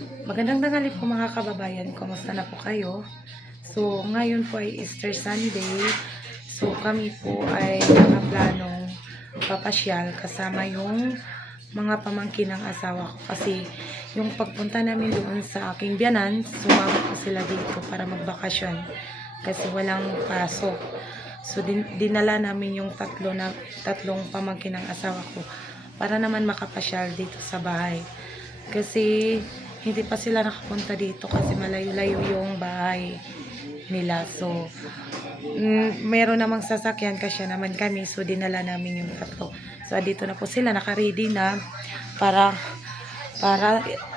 Magandang tanghali po mga kababayan. Kumusta na po kayo? So, ngayon po ay Easter Sunday. So, kami po ay nakaplanong papasyal kasama yung mga pamangkin ng asawa ko. Kasi yung pagpunta namin doon sa aking biyanan, sumama po sila dito para magbakasyon. Kasi walang pasok. So, dinala namin yung tatlong pamangkin ng asawa ko para naman makapasyal dito sa bahay. Kasi hindi pa sila nakapunta dito kasi malayo-layo yung bahay nila. So, meron namang sasakyan kasi naman kami. So, dinala namin yung tatlo. So, dito na po sila. Naka-ready na para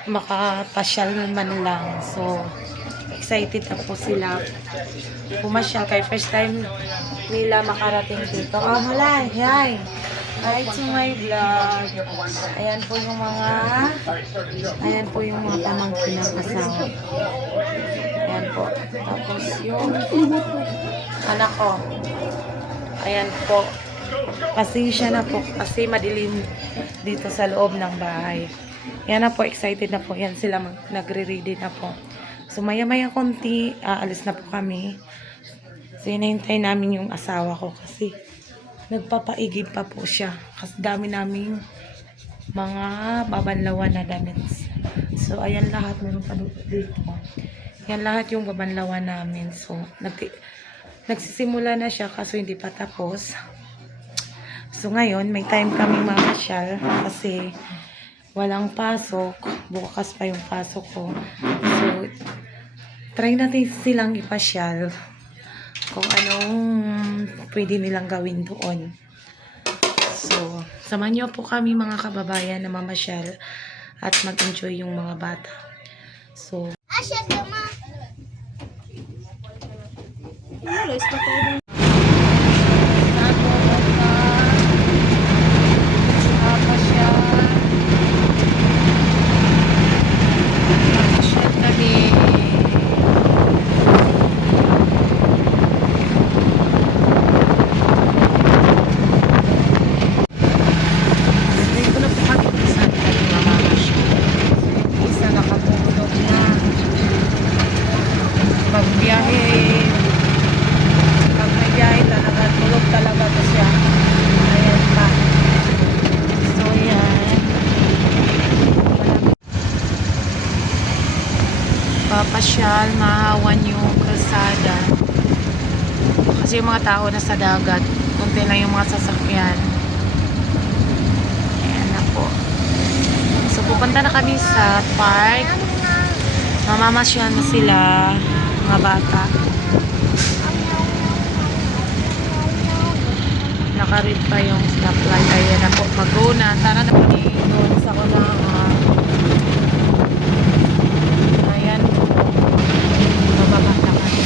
makapasyal man lang. So, excited na po sila pumasyal. Kaya first time nila makarating dito. Oh, hala. Hi. Hi to my vlog. Ayan po yung mga pamangkin ng asawa. Ayan po. Tapos yung anak ko. Ayan po. Pasensya na po kasi madilim dito sa loob ng bahay. Yan na po. Excited na po. Yan sila nagre-ready na po. So maya-maya konti, aalis na po kami. So hinahintay namin yung asawa ko kasi nagpapaigib pa po siya. Kasi dami naming mga babanlawan na damit. So, ayan lahat. Meron pa dito. Yan lahat yung babanlawan namin. So, nagsisimula na siya kaso hindi pa tapos. So, ngayon, may time kami mamasyal kasi walang pasok. Bukas pa yung pasok ko. So, try natin silang ipasyal kung anong pwede nilang gawin doon. So, samahan niyo po kami mga kababayan na mamasyal at mag-enjoy yung mga bata. So, papasyal, mahawan yung kalsada kasi yung mga tao nasa dagat, kunti lang yung mga sasakyan. Ayan na po. So pupunta na kami sa park, mamamasyal na sila mga bata. Nakarit pa yung stoplight. Ayan na po, mag-una. Tara na po doon sa kunahan. Ayan po. Bababa na kami.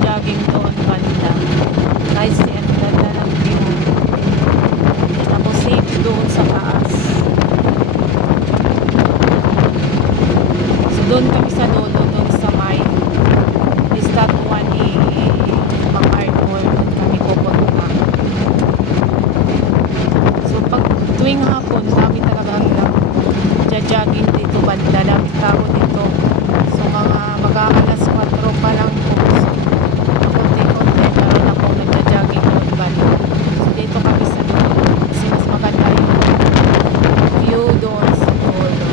Jogging doon banda. Guys, yan ganda ng view. Tapos safe doon sa taas. So doon kami sa dulo, doon sa may estatwa ni Mang Arthur, doon kami pupunta. So pag tuwing hapon, dami talaga ang nagja-jogging dito banda, dami tao dito. So mga mag-aalas 4 pa lang po. Konti-konti meron ako nagja-jogging doon banda. So dito kami sa dulo kasi mas maganda yung view doon sa dulo.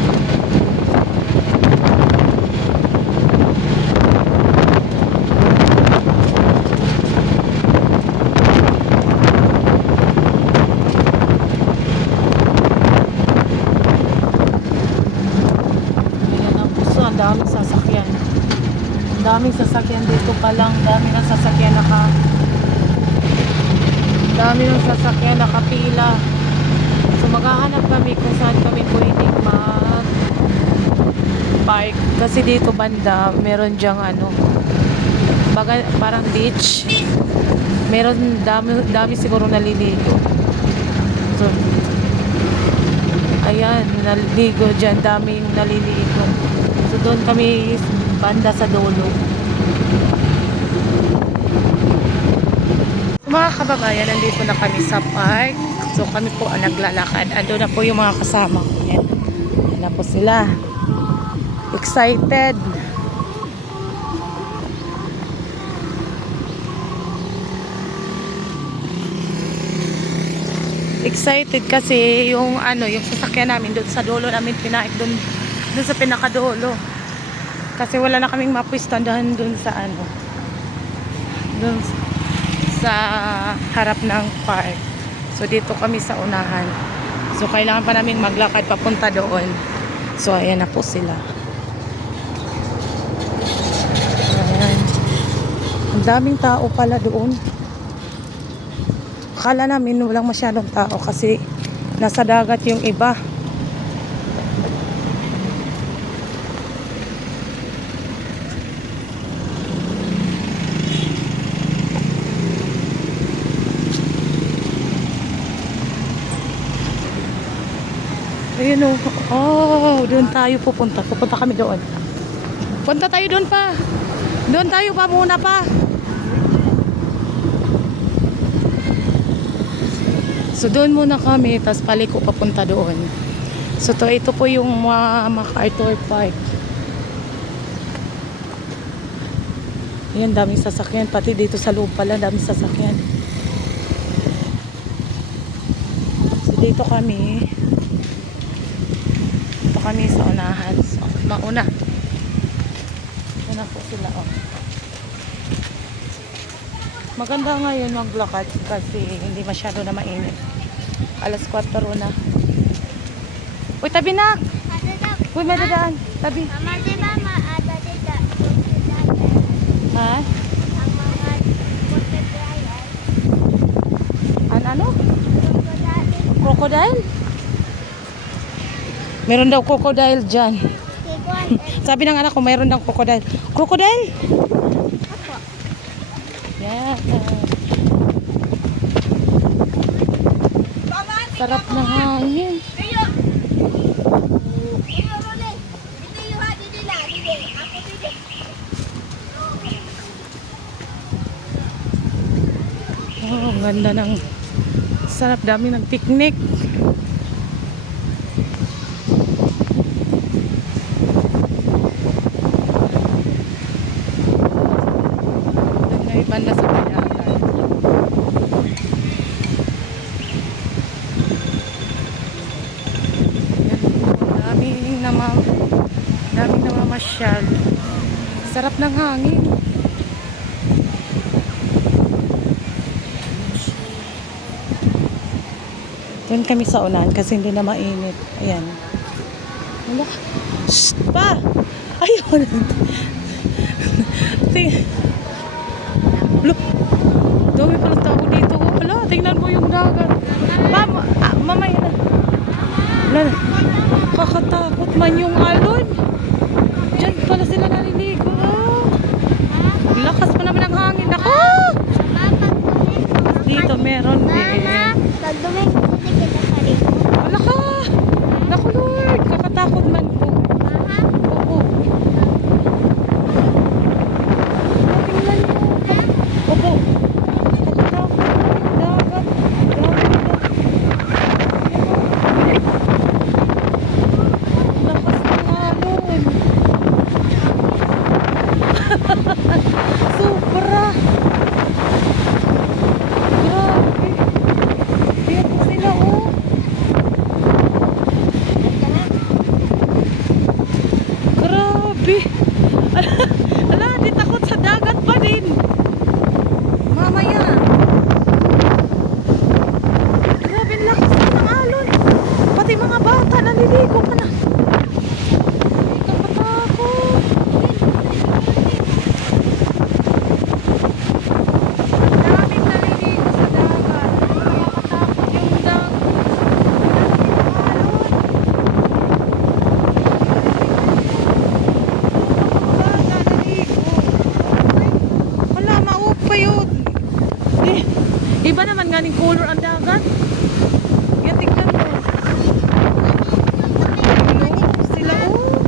Daming sasakyan. Daming sasakyan dito pa lang. Dami ng sasakyan nakapila. So maghahanap kami kung saan kami pwedeng mag-park. Kasi dito banda, meron diyang parang beach. Meron dami siguro naliligo. So, ayan, naliligo dyan. Daming naliligo. So doon kami banda sa dulo. Mga kababayan, nandito na kami sa park. So kami po ang naglalakad. Ando na po yung mga kasama ko. Yan. Yan na po sila. Excited. Excited kasi yung yung sasakyan namin doon sa dulo namin pinaik doon sa pinakadulo. Kasi wala na kaming mapwistandahan doon sa doon sa harap ng park. So dito kami sa unahan. So kailangan pa namin maglakad papunta doon. So ayan na po sila. Ayan. Ang daming tao pala doon. Akala namin walang masyadong tao kasi nasa dagat yung iba. Ayun o. Oh, doon tayo pupunta. Pupunta kami doon. Punta tayo doon pa. Doon tayo pa muna pa. So doon muna kami, tapos paliko papunta doon. So ito po yung MacArthur Park. Ayan, daming sasakyan. Pati dito sa loob pala, daming sasakyan. So dito kami. Dito kami sa unahan. So, mauna. Una po sila, oh. Maganda ngayon maglakad kasi hindi masyado na mainit. Alas 4 na. Uy, tabi na! Uy, may dadaan. Tabi. Mama, di ba maada dito? Ha? Ang mga crocodile. Ano? Crocodile. Crocodile? Meron daw crocodile dyan. Kikuan. Sabi ng anak ko, meron daw crocodile. Crocodile? Yeah. Sarap na hangin. Oh, ang ganda ng sarap, dami ng picnic. May banda sa pinakan. Daming namamasyal. Sarap ng hangin. Doon kami sa unahan kasi hindi na mainit. Ayan. Wala. Shh! Pa! Ayun! Look! Dami palang tao dito. Wala, tingnan mo yung dagat. Pa! Mamaya na. Wala na. Kakatakot man yung alon. Diyan pala sila naliligo. Lakas pa naman ang hangin. Ako! Dito meron din. Pagduming puti kita sa rin. Wala ka! Naku Lord! Kakatakot man po. Oo. Tingnan mo. Opo. Kakatakot man yung dagat. Lakas ng alon. Sobra. Grabe. Kaya po sila, oh. Grabe. Ala, di takot sa dagat pa din. Mamaya. Grabe, lakas ng alon. Pati mga bata naliligo pa na. Kakatakot. Daming naliligo sa dagat. Nakakatakot yung dagat. Wala, mauk pa yun. Iba naman ganing color ang dagat. Yan, tignan mo. Sila, oh.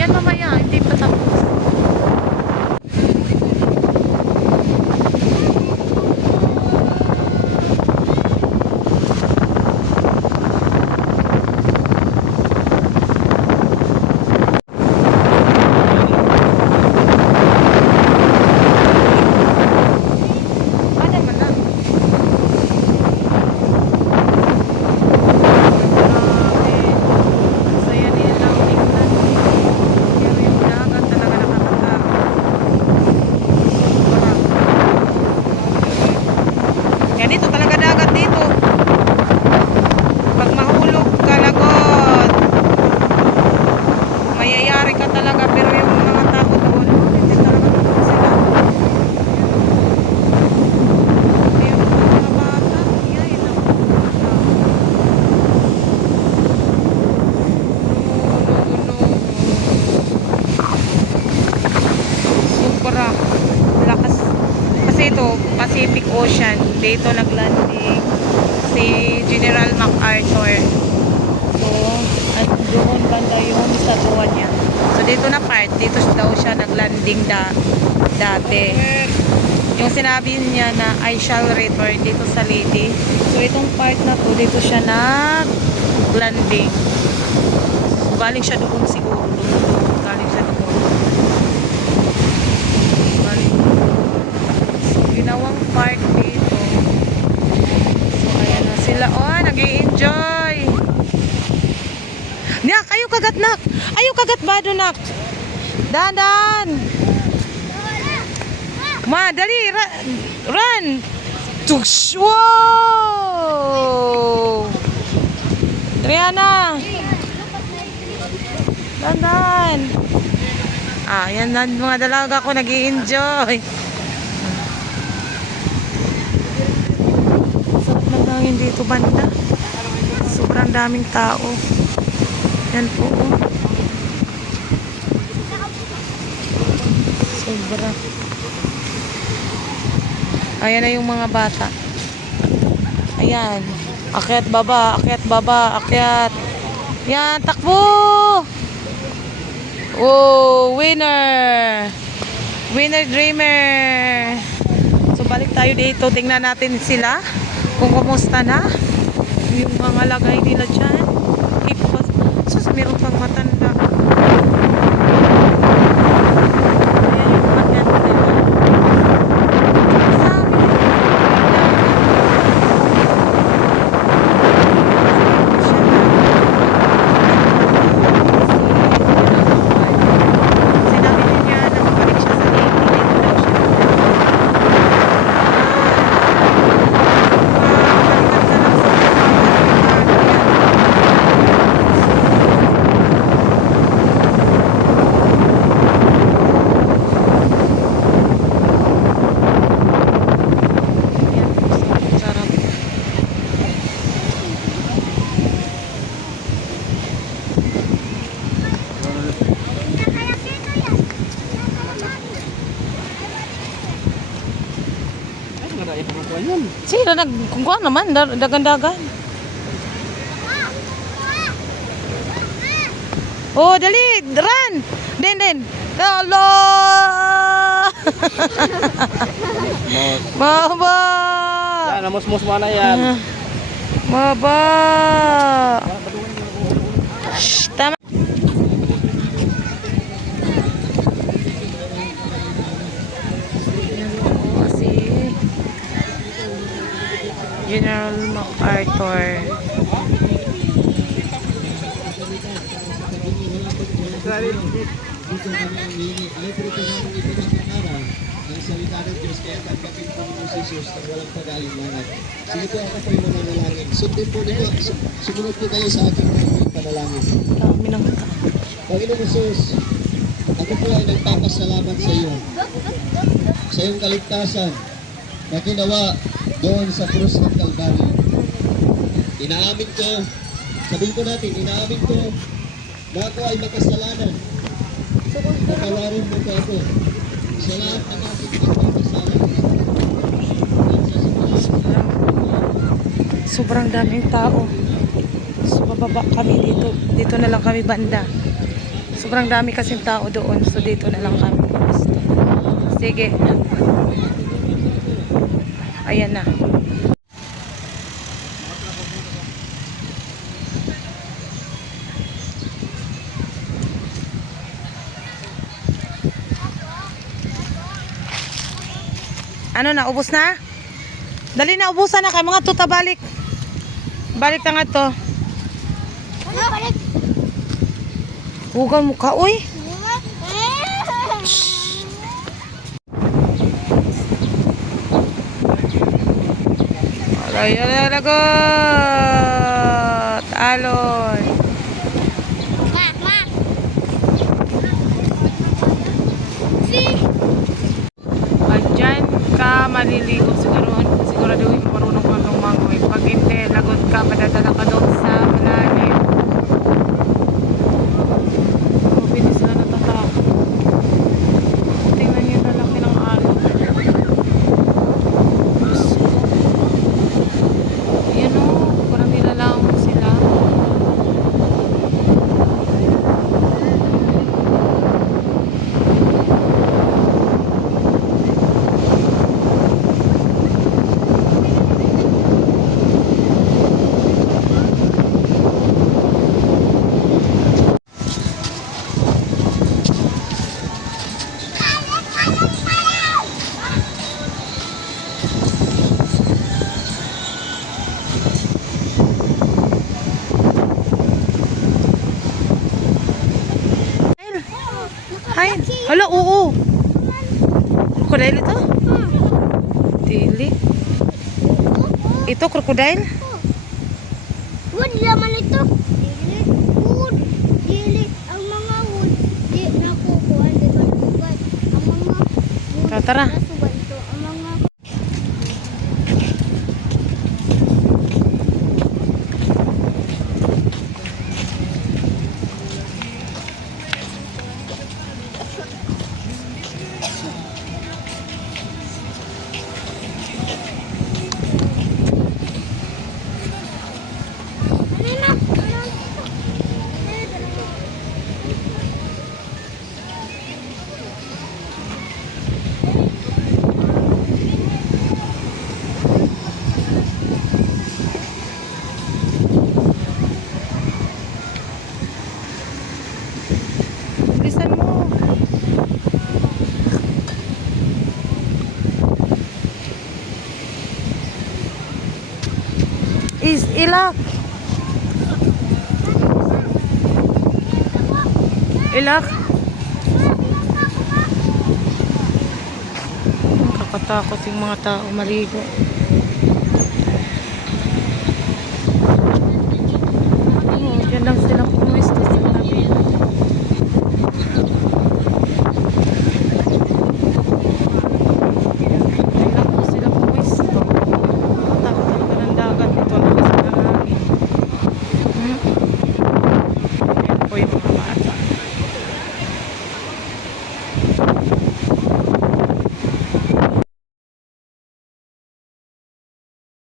Yan mamaya, hindi pa tapos. Ano man na? Grabe. Saya nila ang tingnan. Pero yung dagat talaga nakakatakot. Parang, ganito talaga dagat dito. Pag mahulog ka, lagot. Mayayari ka talaga, pero yung mga tao doon, hindi talaga totoo sila. Yung mga bata, yay, naku. Sobra lakas kasi ito Pacific Ocean, dito naglanding si General MacArthur. So at doon banda yung statua niya. So dito na part, dito daw siya naglanding dati. Yung sinabi niya na I shall return dito sa Leyte. So itong part na to, dito siya naglanding. Galing siya doon siguro. Galing siya doon. Ginawang park dito. So ayan na sila. Oh, nag-i-enjoy. Nak, ayaw kagat nak. Ayaw kagat ba doon nak? Dandan. Ma, dali. Run. Tuks. Wow. Triana. Dandan. Ah, yan na mga dalaga ko nag-i-enjoy. Sarap ng hangin dito banda. Sobrang daming tao. Yan po. Oh. Sobra. Ayan na yung mga bata. Ayan. Akyat baba, akyat baba, akyat. Yan, takbo! Oh, winner! Winner dreamer! So, balik tayo dito. Tingnan natin sila kung kumusta na. Yung mga lagay nila dyan. Keep us. Sus, meron pang matanda. Ayan yung akyat nila. Sabi. Sinabi niya na mabalik siya sa Leyte. Dito daw siya. Sino nagkungkuha naman, dagan-dagan. Oh, dali, run! Den. Allah! Maba! Yan, namusmus mo na yan. Maba! Shh, tama. Si General MacArthur. Ang salita ng Diyos kaya tanggapin po mo si Jesus na walang pag-alinlangan. Sige po, ako po'y mananalangin. Sundin po ninyo, sumunod po kayo sa aking panalangin. Dami ng tao. Panginoon Jesus, ako po ay nagpapasalamat sa iyo. Sa iyong kaligtasan na ginawa doon sa krus ng Kalbaryo. Inaamin ko, sabihin ko natin, inaamin ko na ako ay makasalanan. Patawarin mo po ako sa lahat ng aking pagkakasala. Sobrang daming tao. So, bababa kami dito. Dito na lang kami banda. Sobrang dami kasing tao doon. So, dito na lang kami. Sige. Ayan na. Ano na, ubos na? Dali na, ubusan na kay mga tuta balik. Balik na nga to. Ano balik? Hugang mukha, uy. Alay, lagot. Alon. Ma, ma. See? Pag dyan ka maliligo, siguraduhin mo marunong ka lumangoy. Pag hindi, lagot ka, madadala ka doon sa malalim. Mabilis sila natatakot. Tingnan niyo na laki ng alon. Diyos ko. Ayan o, parang nilalamon sila. Ay, hala, oo. Crocodile ito? Dili. Ito, crocodile? Wood laman ito. Wood. Dili. Ang mga wood. Di nakukuha. Di ba nasugat? Ang mga wood. Tara. Nasugat ito. Ang mga... Bilisan mo. Is ilak. Ilak. Nakakatakot yung mga tao maligo.